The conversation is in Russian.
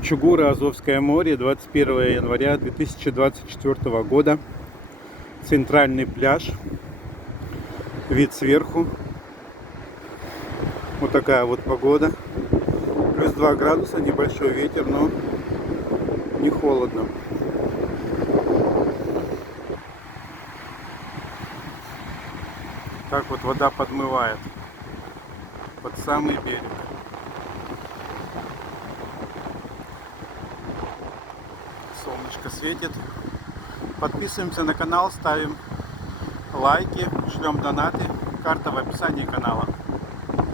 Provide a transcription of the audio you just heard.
Кучугура, Азовское море, 21 января 2024 года. Центральный пляж. Вид сверху. Вот такая вот погода. Плюс 2 градуса, небольшой ветер, но не холодно. Так вот вода подмывает под самый берег. Солнышко светит. Подписываемся на канал, ставим лайки, шлем донаты. Карта в описании канала.